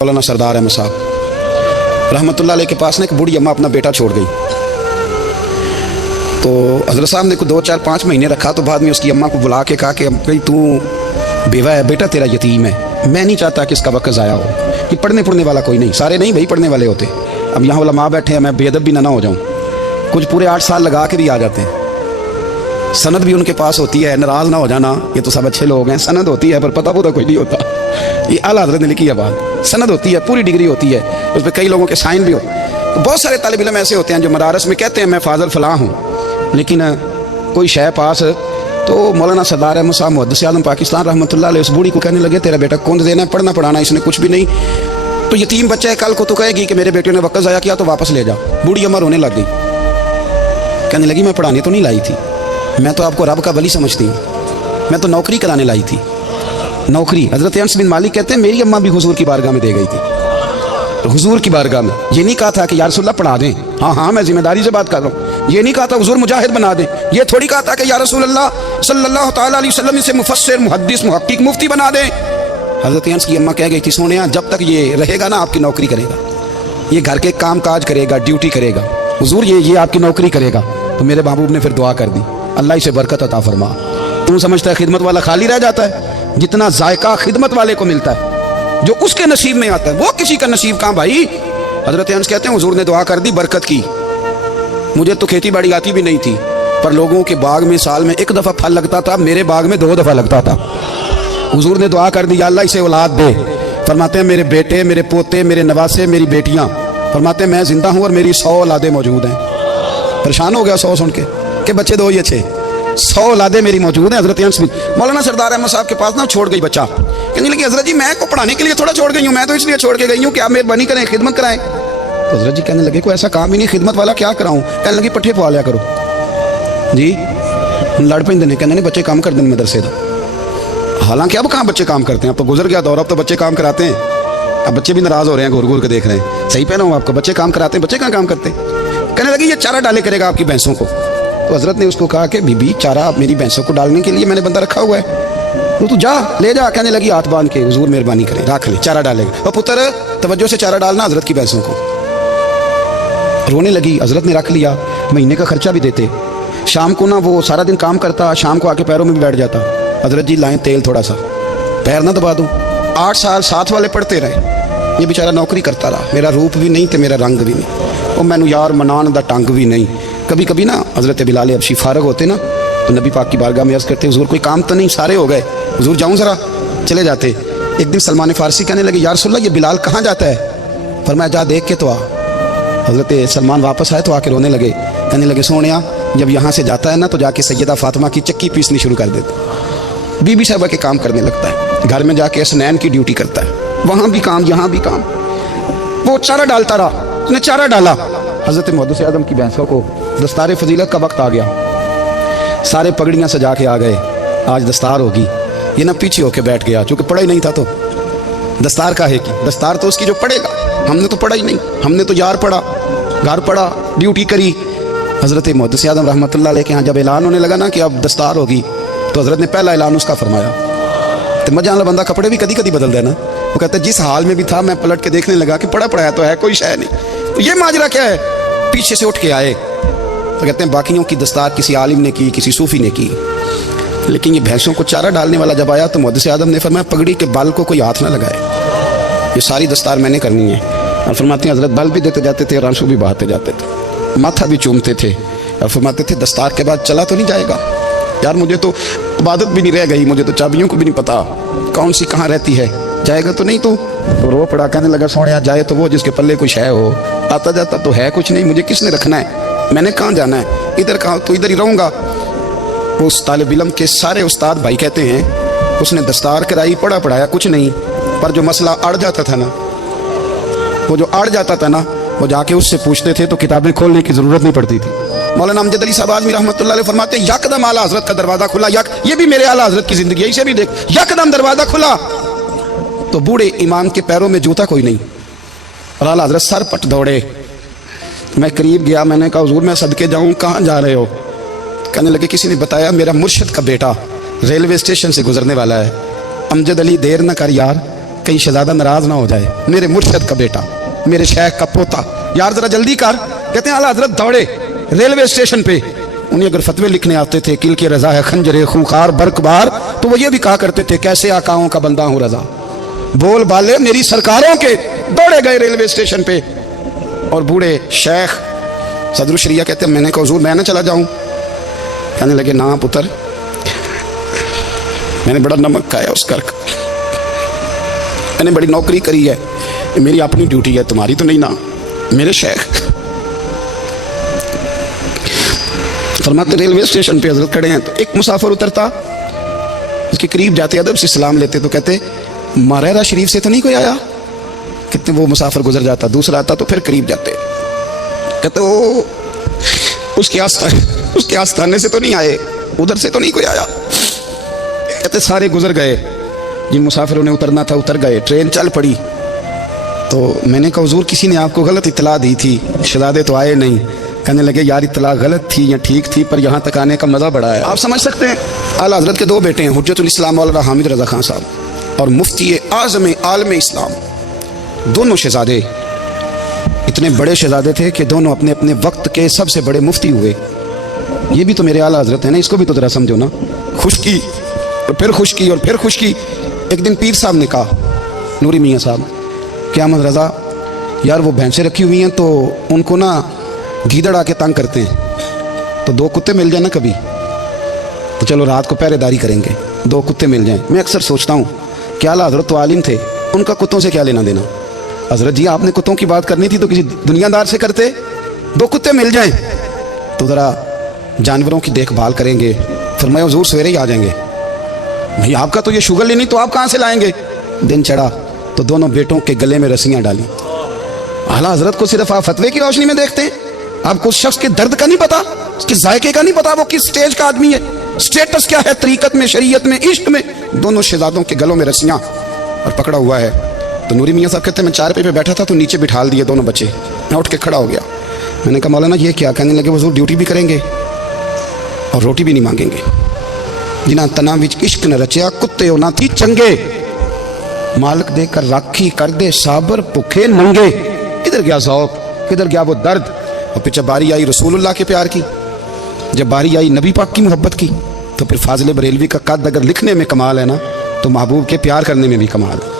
मौलाना सरदार अहमद साहब रहमतुल्लाह अलैह के पास ना एक बूढ़ी अम्मा अपना बेटा छोड़ गई। तो हज़रत साहब ने को 2-4-5 महीने रखा। तो बाद में उसकी अम्मा को बुला के कहा कि भाई तू बेवा है, बेटा तेरा यतीम है, मैं नहीं चाहता कि इसका वक्त ज़ाया हो। कि पढ़ने पढ़ने वाला कोई नहीं, सारे नहीं भाई पढ़ने वाले होते। अब यहाँ उलमा बैठे हैं, मैं बेअदब भी ना हो जाऊँ। कुछ पूरे 8 साल लगा के भी आ जाते हैं, सनद भी उनके पास होती है। नाराज़ ना हो जाना, ये तो सब अच्छे लोग हैं। सनद होती है पर पता पुता कोई नहीं होता। ये आला हज़रत ने लिखी है बात। सनद होती है, पूरी डिग्री होती है, उस पर कई लोगों के साइन भी हो। तो बहुत सारे तालिब इल्म ऐसे होते हैं जो मदारस में कहते हैं मैं फाज़ल फ़लाँ हूँ, लेकिन कोई शय पास। तो मौलाना सरदार अहमद साहब मुहद्दिस आज़म पाकिस्तान रहमतुल्लाह अलैह उस बूढ़ी को कहने लगे तेरा बेटा कौन देना है, पढ़ना पढ़ाना इसने कुछ भी नहीं, तो यतीम बच्चा है, कल को तो कहेगी कि मेरे बेटे ने वक्त ज़ाया किया तो वापस ले जा। बूढ़ी अमर होने लग गई, कहने लगी मैं पढ़ाने तो नहीं लाई थी, मैं तो आपको रब का वली समझती हूँ, मैं तो नौकरी कराने लाई थी। नौकरी हज़रत अनस बिन मालिक कहते हैं मेरी अम्मा भी हुजूर की बारगाह में दे गई थी। तो हुजूर की बारगाह में ये नहीं कहा था कि या रसूलल्लाह पढ़ा दें, हाँ हाँ मैं जिम्मेदारी से बात कर रहा हूँ। ये नहीं कहा था हुजूर मुजाहिद बना दें, ये थोड़ी कहा था कि या रसूलल्लाह सल्लल्लाहु तआला अलैहि वसल्लम से मुफस्सिर मुहद्दिस मुहक्किक मुफ्ती बना दें। हज़रत अनस की अम्मा कह गई थी सोनिया जब तक ये रहेगा ना आपकी नौकरी करेगा, ये घर के काम काज करेगा, ड्यूटी करेगा, हुजूर ये आपकी नौकरी करेगा। तो मेरे महबूब ने फिर दुआ कर दी अल्लाह इसे बरकत अता फरमा। तू समझता है खिदमत वाला खाली रह जाता है? जितना जायका खिदमत वाले को मिलता है, जो उसके नसीब में आता है, वो किसी का नसीब कहाँ भाई। हज़रत अनस कहते हैं हुजूर ने दुआ कर दी, बरकत की। मुझे तो खेती बाड़ी आती भी नहीं थी, पर लोगों के बाग में साल में 1 दफ़ा फल लगता था, मेरे बाग में 2 दफ़ा लगता था। हुजूर ने दुआ कर दी अल्लाह इसे औलाद दे। फरमाते हैं मेरे बेटे, मेरे पोते, मेरे नवासे, मेरी बेटियाँ। फरमाते हैं मैं जिंदा हूँ और मेरी 100 औलादें मौजूद हैं। परेशान हो गया 100 सुन के बच्चे 2 ही अच्छे, 100 औलादें मेरी मौजूद हैं। हज़रत अनस मौलाना सरदार अहमद साहब के पास ना छोड़ गई बच्चा, कहने लगी हज़रत जी मैं को पढ़ाने के लिए थोड़ा छोड़ गई हूँ, मैं तो इसलिए छोड़ के गई हूँ कि आप मेहरबानी करें खिदमत कराएं। तो हज़रत जी कहने लगे कोई ऐसा काम ही नहीं, खिदमत वाला क्या कराऊँ। कहने लगी पट्ठे पवा लिया करो जी। लड़ पेंदे ने, कहने नहीं बच्चे काम कर दें मदरसे का। हालांकि अब कहाँ बच्चे काम करते हैं, अब तो गुजर गया दौर, अब तो बच्चे काम कराते हैं। अब बच्चे भी नाराज़ हो रहे हैं, घूर घूर के देख रहे हैं। सही पहना हूँ आपको, बच्चे काम कराते हैं, बच्चे कहाँ काम करते। कहने लगी ये चारा डाले करेगा आपकी भैंसों को। तो हज़रत ने उसको कहा कि बीबी चारा मेरी भैंसों को डालने के लिए मैंने बंदा रखा हुआ है, तो तू जा ले जा। कहने लगी हाथ बांध के हुजूर मेहरबानी करें रख ले, चारा डालेगा। और पुत्र तवज्जो से चारा डालना हज़रत की भैंसों को। रोने लगी, हज़रत ने रख लिया, महीने का खर्चा भी देते। शाम को ना वो सारा दिन काम करता, शाम को आके पैरों में भी बैठ जाता। हज़रत जी लाएं तेल थोड़ा सा, पैर ना दबा दूँ। 8 साल साथ वाले पढ़ते रहे, ये बेचारा नौकरी करता रहा। मेरा रूप भी नहीं तो मेरा रंग भी नहीं, और मैनू यार मनान दा टंग भी नहीं। कभी कभी ना हज़रत बिलाल अबशी फारग होते ना, तो नबी पाक की बारगाह में अर्ज़ करते हुजूर कोई काम तो नहीं, सारे हो गए, हुजूर जाऊँ ज़रा, चले जाते। एक दिन सलमान फ़ारसी कहने लगे या रसूलल्लाह ये बिलाल कहाँ जाता है। फरमाया जा देख के तो आ। हज़रत सलमान वापस आए तो आके रोने लगे, कहने लगे सोनिया जब यहाँ से जाता है ना तो जाके सैयदा फ़ातिमा की चक्की पीसनी शुरू कर देता, बीबी साहबा के काम करने लगता है, घर में जाके असनैन की ड्यूटी करता है, वहाँ भी काम यहाँ भी काम। वो चारा डालता रहा, उसने चारा डाला। हज़रत मुहद्दिस आज़म की भैंसों को दस्तार फजीलत का वक्त आ गया, सारे पगड़ियाँ सजा के आ गए, आज दस्तार होगी। ये ना पीछे होके बैठ गया, चूँकि पढ़ा ही नहीं था तो दस्तार काहे की, दस्तार तो उसकी जो पढ़ेगा, हमने तो पढ़ा ही नहीं, हमने तो यार पढ़ा, घर पढ़ा, ड्यूटी करी। हज़रत मुहद्दिस आज़म रहमतुल्लाह अलैह के यहाँ जब ऐलान होने लगा ना कि अब दस्तार होगी, तो हज़रत ने पहला ऐलान उसका फरमाया। तो मजा वाला बंदा कपड़े भी कदी कदी बदल देना। वो कहता है जिस हाल में भी था मैं पलट के देखने लगा कि पढ़ा पढ़ाया तो है, कोई शय नहीं, तो ये माजरा क्या है। पीछे से उठ के आए तो कहते हैं बाकियों की दस्तार किसी आलिम ने की, किसी सूफी ने की, लेकिन ये भैंसों को चारा डालने वाला जब आया तो मुहद्दिस आज़म ने फरमाया पगड़ी के बाल को कोई हाथ ना लगाए, ये सारी दस्तार मैंने करनी है। और फरमाते हैं हज़रत बाल भी देते जाते थे और आंसू भी बहाते जाते थे, माथा भी चूमते थे, और फरमाते थे दस्तार के बाद चला तो नहीं जाएगा यार, मुझे तो इबादत भी नहीं रह गई, मुझे तो चाबियों को भी नहीं पता कौन सी कहाँ रहती है, जाएगा तो नहीं। तो रो पड़ा, कहने लगा सोनिया जाए तो वो जिसके पल्ले कुछ है हो, आता जाता तो है कुछ नहीं, मुझे किसने रखना है, मैंने कहाँ जाना है, इधर कहाँ तो इधर ही रहूँगा। वो उस तालिब इल्म के सारे उस्ताद भाई कहते हैं उसने दस्तार कराई, पढ़ा पढ़ाया कुछ नहीं, पर जो मसला अड़ जाता था ना, वो जो अड़ जाता था ना, वो जाके उससे पूछते थे तो किताबें खोलने की ज़रूरत नहीं पड़ती थी। मौलाना अमजद अली साहब आज़मी रहमतुल्लाह अलैह फरमाते हैं यकदम आला हज़रत का दरवाज़ा खुला, ये भी मेरे आला हज़रत की ज़िंदगी है, इसे भी देख, यकदम दरवाज़ा खुला तो बूढ़े इमाम के पैरों में जूता कोई नहीं, और आला हज़रत सर पट दौड़े। मैं करीब गया, मैंने कहा हुजूर मैं सदके जाऊँ, कहाँ जा रहे हो। कहने लगे किसी ने बताया मेरा मुर्शिद का बेटा रेलवे स्टेशन से गुजरने वाला है, अमजद अली देर न कर यार, کہیں شہزادہ ناراض نہ ہو جائے، میرے مرشد کا بیٹا، میرے شیخ کا پوتا، یار ذرا جلدی کر۔ کہتے ہیں اعلیٰ حضرت دوڑے ریلوے اسٹیشن پہ، انہیں اگر فتوے لکھنے آتے تھے کل کی رضا ہے خنجر خونخوار برق بار، تو وہ یہ بھی کہا کرتے تھے کیسے آقاؤں کا بندہ ہوں رضا، بول بالے میری سرکاروں کے۔ دوڑے گئے ریلوے اسٹیشن پہ، اور بوڑھے شیخ صدر الشریعہ کہتے ہیں میں نے کہا حضور میں نہ چلا جاؤں؟ کہنے لگے نا پتر، میں نے بڑا نمک کھایا اس گھر کا، میں نے بڑی نوکری کری ہے، میری اپنی ڈیوٹی ہے، تمہاری تو نہیں نا۔ میرے شیخ فرماتے ریلوے اسٹیشن پہ حضرت کھڑے ہیں تو ایک مسافر اترتا، اس کے قریب جاتے ادب سے سلام لیتے تو کہتے ماریرا شریف سے تو نہیں کوئی آیا؟ کتنے وہ مسافر گزر جاتا، دوسرا آتا تو پھر قریب جاتے، کہتے وہ اس کے آستانے سے تو نہیں آئے، ادھر سے تو نہیں کوئی آیا؟ کہتے سارے گزر گئے، جن مسافروں نے اترنا تھا اتر گئے، ٹرین چل پڑی۔ تو میں نے کہا حضور کسی نے آپ کو غلط اطلاع دی تھی، شہزادے تو آئے نہیں۔ کہنے لگے یار اطلاع غلط تھی یا ٹھیک تھی، پر یہاں تک آنے کا مزہ بڑا ہے۔ آپ سمجھ سکتے ہیں اعلیٰ حضرت کے دو بیٹے ہیں، حجت الاسلام مولانا حامد رضا خان صاحب اور مفتی اعظم عالم اسلام، دونوں شہزادے اتنے بڑے شہزادے تھے کہ دونوں اپنے اپنے وقت کے سب سے بڑے مفتی ہوئے۔ یہ بھی تو میرے اعلیٰ حضرت ہیں نا، اس کو بھی تو ذرا سمجھو نا، خشکی اور پھر خشکی اور پھر خشکی۔ ایک دن پیر صاحب نے کہا، نوری میاں صاحب، کہ احمد رضا یار وہ بھینسیں رکھی ہوئی ہیں تو ان کو نا گیدڑ آ کے تنگ کرتے ہیں، تو دو کتے مل جائیں نا کبھی تو چلو رات کو پہرے داری کریں گے، دو کتے مل جائیں۔ میں اکثر سوچتا ہوں کہ اعلیٰ حضرت تو عالم تھے، ان کا کتوں سے کیا لینا دینا؟ حضرت جی آپ نے کتوں کی بات کرنی تھی تو کسی دنیا دار سے کرتے، دو کتے مل جائیں تو ذرا جانوروں کی دیکھ بھال کریں گے۔ فرمایا حضور سویرے ہی آ جائیں گے۔ بھائی آپ کا تو یہ شوگر لینی تو آپ کہاں سے لائیں گے؟ دن چڑھا تو دونوں بیٹوں کے گلے میں رسیاں ڈالیں۔ اعلیٰ حضرت کو صرف آپ فتوے کی روشنی میں دیکھتے ہیں، آپ کو اس شخص کے درد کا نہیں پتا، اس کے ذائقے کا نہیں پتا، وہ کس سٹیج کا آدمی ہے، سٹیٹس کیا ہے طریقت میں، شریعت میں، عشق میں۔ دونوں شہزادوں کے گلوں میں رسیاں اور پکڑا ہوا ہے۔ تو نوری میاں صاحب کہتے ہیں میں چارپے پہ بیٹھا تھا تو نیچے بٹھال دیے دونوں بچے، میں اٹھ کے کھڑا ہو گیا۔ میں نے کہا مولانا یہ کیا؟ کہنے لگے حضور ڈیوٹی بھی کریں گے اور روٹی بھی نہیں مانگیں گے، جنہاں تناں وچ عشق نہ رچیا کتے نہ تھی چنگے، مالک دے کر راکھی کر دے صابر بھوکے ننگے۔ کدھر گیا ذوق، کدھر گیا وہ درد؟ اور پھر جب باری آئی رسول اللہ کے پیار کی، جب باری آئی نبی پاک کی محبت کی، تو پھر فاضل بریلوی کا قد اگر لکھنے میں کمال ہے نا تو محبوب کے پیار کرنے میں بھی کمال ہے۔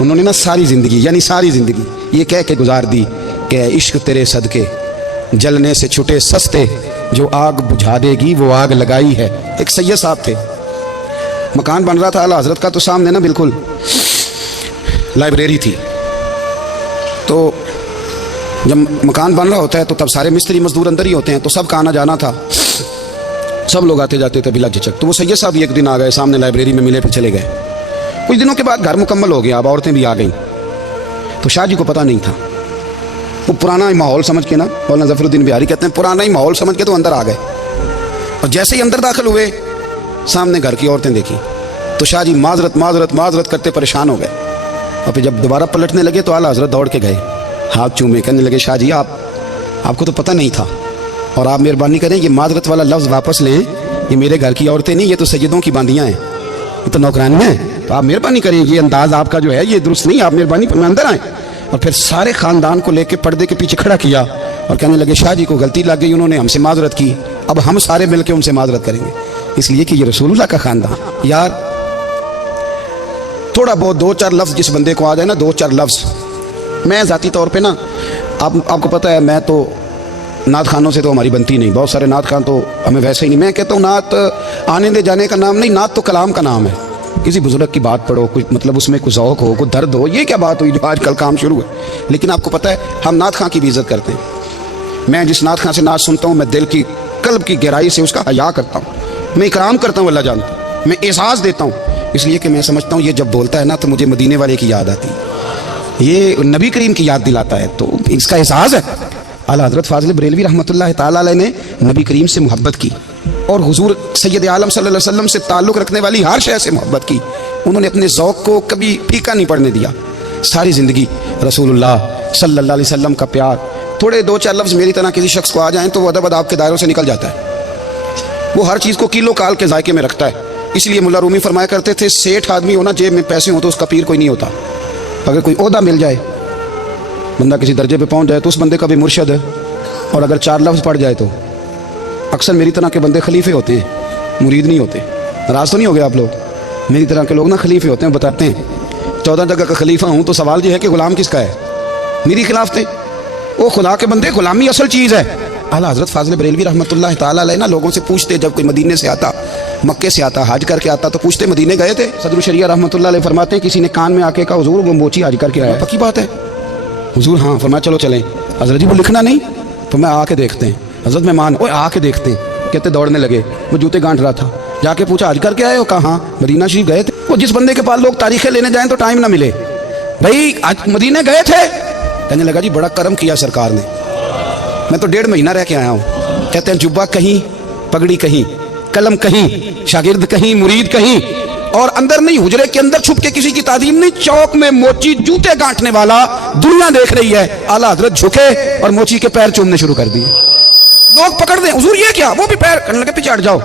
انہوں نے نا ساری زندگی یعنی ساری زندگی یہ کہہ کے گزار دی کہ عشق تیرے صدقے جلنے سے چھٹے سستے، جو آگ بجھا دے گی وہ آگ لگائی ہے۔ ایک سید صاحب تھے، مکان بن رہا تھا اعلیٰ حضرت کا، تو سامنے نا بالکل لائبریری تھی۔ تو جب مکان بن رہا ہوتا ہے تو تب سارے مستری مزدور اندر ہی ہوتے ہیں، تو سب کا آنا جانا تھا، سب لوگ آتے جاتے تھے بلا جھجک۔ تو وہ سید صاحب ایک دن آ گئے، سامنے لائبریری میں ملے، پھر چلے گئے۔ کچھ دنوں کے بعد گھر مکمل ہو گیا، اب عورتیں بھی آ گئیں، تو شاہ جی کو پتہ نہیں تھا، وہ پرانا ہی ماحول سمجھ کے نا، مولانا ظفر الدین بہاری کہتے ہیں پرانا ہی ماحول سمجھ کے تو اندر آ گئے، اور جیسے ہی اندر داخل ہوئے سامنے گھر کی عورتیں دیکھی تو شاہ جی معذرت معذرت معذرت کرتے پریشان ہو گئے، اور پھر جب دوبارہ پلٹنے لگے تو اعلیٰ حضرت دوڑ کے گئے، ہاتھ چومے، کہنے لگے شاہ جی آپ کو تو پتہ نہیں تھا، اور آپ مہربانی کریں یہ معذرت والا لفظ واپس لیں، یہ میرے گھر کی عورتیں نہیں، یہ تو سیدوں کی باندیاں ہیں، یہ تو نوکرانیاں ہیں، تو آپ مہربانی کریں، یہ انداز آپ کا جو ہے یہ درست نہیں، آپ مہربانی پر اندر آئیں۔ اور پھر سارے خاندان کو لے کے پردے کے پیچھے کھڑا کیا اور کہنے لگے شاہ جی کو غلطی لگ گئی، انہوں نے ہم سے معذرت کی، اب ہم سارے مل کے ان سے معذرت کریں گے، اس لیے کہ یہ رسول اللہ کا خاندان۔ یار تھوڑا بہت دو چار لفظ جس بندے کو آ جائے نا، دو چار لفظ، میں ذاتی طور پہ نا آپ کو پتہ ہے میں تو نعت خانوں سے تو ہماری بنتی نہیں، بہت سارے نعت خان تو ہمیں ویسے ہی نہیں، میں کہتا ہوں نعت آنے دے جانے کا نام نہیں، نعت تو کلام کا نام ہے، کسی بزرگ کی بات پڑھو، کوئی مطلب اس میں کوئی ذوق ہو، کوئی درد ہو، یہ کیا بات ہوئی جو آج کل کام شروع ہے۔ لیکن آپ کو پتہ ہے ہم نعت خان کی بھی عزت کرتے ہیں، میں جس نعت خان سے نعت سنتا ہوں میں دل کی قلب کی گہرائی سے اس کا حیا کرتا ہوں، میں اکرام کرتا ہوں، اللہ جانتا ہوں، میں اعزاز دیتا ہوں، اس لیے کہ میں سمجھتا ہوں یہ جب بولتا ہے نا تو مجھے مدینے والے کی یاد آتی ہے، یہ نبی کریم کی یاد دلاتا ہے، تو اس کا اعزاز ہے۔ اعلیٰ حضرت فاضل بریلوی رحمۃ اللہ تعالیٰ علیہ نے نبی کریم سے محبت کی اور حضور سید عالم صلی اللہ علیہ وسلم سے تعلق رکھنے والی ہر شے سے محبت کی، انہوں نے اپنے ذوق کو کبھی پھیکا نہیں پڑنے دیا، ساری زندگی رسول اللہ صلی اللہ علیہ وسلم کا پیار۔ تھوڑے دو چار لفظ میری طرح کسی شخص کو آ جائیں تو وہ ادب آپ کے دائروں سے نکل جاتا ہے، وہ ہر چیز کو کیلو کال کے ذائقے میں رکھتا ہے، اس لیے ملا رومی فرمایا کرتے تھے سیٹھ آدمی ہونا جیب میں پیسے ہوں تو اس کا پیر کوئی نہیں ہوتا، अगर कोई ओहदा मिल जाए, बंदा किसी दर्जे पे पहुंच जाए तो उस बंदे का भी मुर्शद है, और अगर 4 लफ्ज़ पढ़ जाए तो अक्सर मेरी तरह के बंदे खलीफे होते हैं, मुरीद नहीं होते। नाराज़ तो नहीं हो गए आप लोग? मेरी तरह के लोग ना खलीफे होते हैं, बताते हैं 14 जगह का खलीफा हूँ, तो सवाल ये है कि गुलाम किसका है? मेरी खिलाफ थे वो खुदा के बंदे। गुलामी असल चीज़ है। आला हज़रत फाज़िल बरेलवी रहमतुल्लाह ताला अलैह ना लोगों से पूछते, जब कोई मदीने से आता, मक्के से आता, हज करके आता, तो पूछते मदीने गए थे? सदरुल शरिया रहमतुल्लाह अलैह फरमाते हैं किसी ने कान में आके कहा हुजूर वो मोची हज करके आया। पक्की बात है हुजूर? हाँ। फरमाया चलो चलें। हज़रत जी वो लिखना नहीं, तो मैं आके देखते हैं। हज़रत मेहमान ओए आके देखते हैं। कहते दौड़ने लगे, वो जूते गांठ रहा था, जाके पूछा हज करके आए हो? कहा हाँ मदीना शरीफ गए थे। वो जिस बंदे के पास लोग तारीखें लेने जाएं तो टाइम ना मिले, भाई आज मदीने गए थे? कहने लगा जी बड़ा करम किया सरकार ने, मैं तो 1.5 महीना रह के आया हूँ। कहते हैं जुब्बा कहीं, पगड़ी कहीं, कलम कहीं, शागिर्द कहीं, मुरीद कहीं, और अंदर नहीं, हुजरे के अंदर छुप के किसी की ताजीम नहीं, चौक में मोची जूते गांठने वाला दुनिया देख रही है। आला हजरत झुके और मोची के पैर चूमने शुरू कर दिए। लोग पकड़ दें हुजूर ये क्या? वो भी पैर करने लगे, पीछे हट जाओ।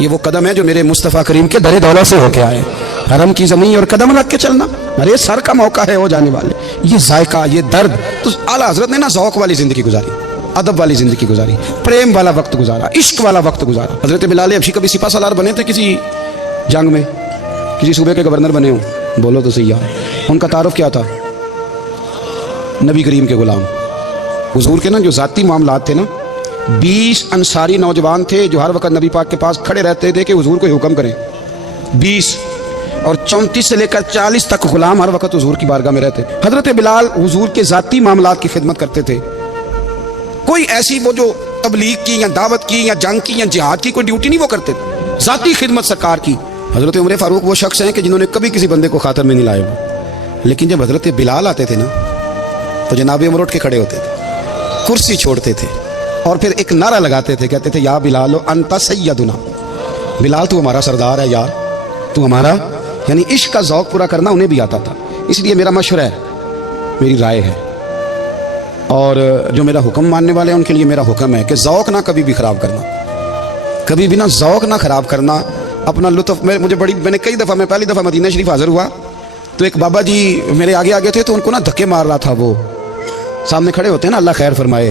ये वो कदम है जो मेरे मुस्तफ़ा करीम के दरे दौलत से होके आए। हरम की ज़मीन और कदम रख के चलना, अरे सर का मौका है हो जाने वाले। ये जायका, ये दर्द, तो आला हजरत ने ना ज़ौक़ वाली ज़िंदगी गुजारी, अदब वाली ज़िंदगी गुजारी, प्रेम वाला वक्त गुजारा, इश्क वाला वक्त गुजारा। हज़रत बिलाल हबशी कभी सिपा सालार बने थे किसी जंग में, किसी सूबे के गवर्नर बने हो? बोलो तो सही यार। उनका तारुफ क्या था? नबी करीम के गुलाम। हुजूर के ना जो ज़ाती मामलात थे ना, 20 अंसारी नौजवान थे जो हर वक्त नबी पाक के पास खड़े रहते थे कि हुजूर को हुक्म करें। 20 और 34 से लेकर 40 तक गुलाम हर वक्त हुजूर की बारगाह में रहते। हजरत बिलाल हुजूर के ज़ाती मामलात की खिदमत करते थे। कोई ऐसी वो जो तबलीग की या दावत की या जंग की या जिहाद की कोई ड्यूटी नहीं वो करते थे, ज़ाती खिदमत सरकार की। हजरत उमर फारूक वो शख्स हैं कि जिन्होंने कभी किसी बंदे को खातर में नहीं लाए हो, लेकिन जब हजरत बिलाल आते थे ना तो जनाब उमर उठ के खड़े होते थे, कुर्सी छोड़ते थे और फिर एक नारा लगाते थे, कहते थे या बिलाल अंता सैयदुना, बिलाल तू हमारा सरदार है यार, तू हमारा। यानी इश्क का ज़ौक़ पूरा करना उन्हें भी आता था। इसलिए मेरा मशवरा है, मेरी राय है, और जो मेरा हुक्म मानने वाले हैं उनके लिए मेरा हुक्म है कि ज़ौक़ ना कभी भी ख़राब करना, कभी भी ना ज़ौक़ ना ख़राब करना, अपना लुत्फ़। मैंने कई दफ़ा, मैं पहली दफ़ा मदीना शरीफ हाज़िर हुआ तो एक बाबा जी मेरे आगे आगे थे, तो उनको ना धक्के मार रहा था। वो सामने खड़े होते हैं ना, अल्लाह खैर फरमाए,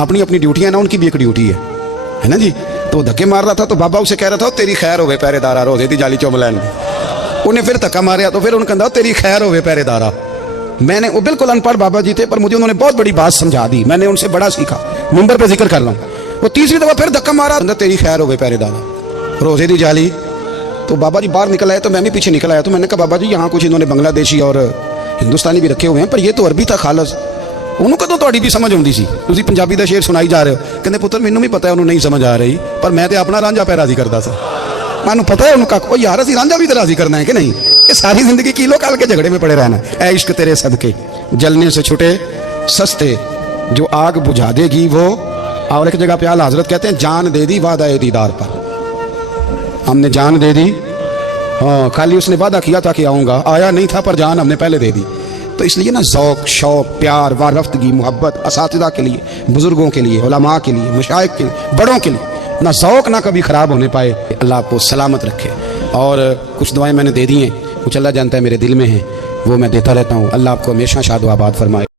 अपनी अपनी ड्यूटियाँ ना, उनकी भी एक ड्यूटी है ना जी। तो धक्के मार रहा था तो बाबा उसे कह रहा था तेरी खैर होवे पहरेदारा, रोज़े दी जाली चुमलैन। उन्हें फिर धक्का मारा तो फिर उन्होंने कहा तेरी खैर होवे पहरेदारा। मैंने, वो बिल्कुल अनपढ़ बाबा जी थे, पर मुझे उन्होंने बहुत बड़ी बात समझा दी, मैंने उनसे बड़ा सीखा, मिंबर पे जिक्र कर रहा हूँ। वो तीसरी दफ़ा फिर धक्का मारा, तेरी खैर होवे पहरेदारा, रोज़े दी जाली। तो बाबा जी बाहर निकल आए तो मैं भी पीछे निकल आया। तो मैंने कहा बाबा जी यहाँ कुछ इन्होंने बांग्लादेशी और हिंदुस्तानी भी रखे हुए हैं, पर ये तो अरबी था खालस, उन्होंने कदों ਤੁਹਾਡੀ भी समझ आती सी, तुसीं पंजाबी ਦਾ शेर सुनाई जा रहे हो। कहते पुत्र मैनू भी पता है उन्होंने नहीं समझ आ रही, पर मैं तो अपना रांझा पै राजी करता सा, मैनू पता है उन्होंने यार असीं रांझा भी तो राजी करना है कि नहीं, कि सारी जिंदगी किलो काल के झगड़े में पड़े रहना। ऐ इश्क तेरे सदके जलने से छुटे सस्ते, जो आग बुझा देगी वो। और एक जगह पे आला हजरत कहते हैं जान दे दी वादा दीदार पर, हमने जान दे दी। हाँ, खाली उसने वादा किया था कि आऊँगा, आया नहीं था, पर जान हमने पहले दे दी। तो इसलिए ना ज़ौक़, शौक़, प्यार, वारफ़्तगी, मोहब्बत असातिज़ा के लिए, बुज़ुर्गों के लिए, उलमा के लिए, मशाइख़ के लिए, बड़ों के लिए ना ज़ौक़ ना कभी ख़राब होने पाए। अल्लाह आपको सलामत रखे। और कुछ दुआएं मैंने दे दी हैं, कुछ अल्लाह जानता है मेरे दिल में हैं, वो मैं देता रहता हूँ। अल्लाह आपको हमेशा शाद व आबाद फरमाए।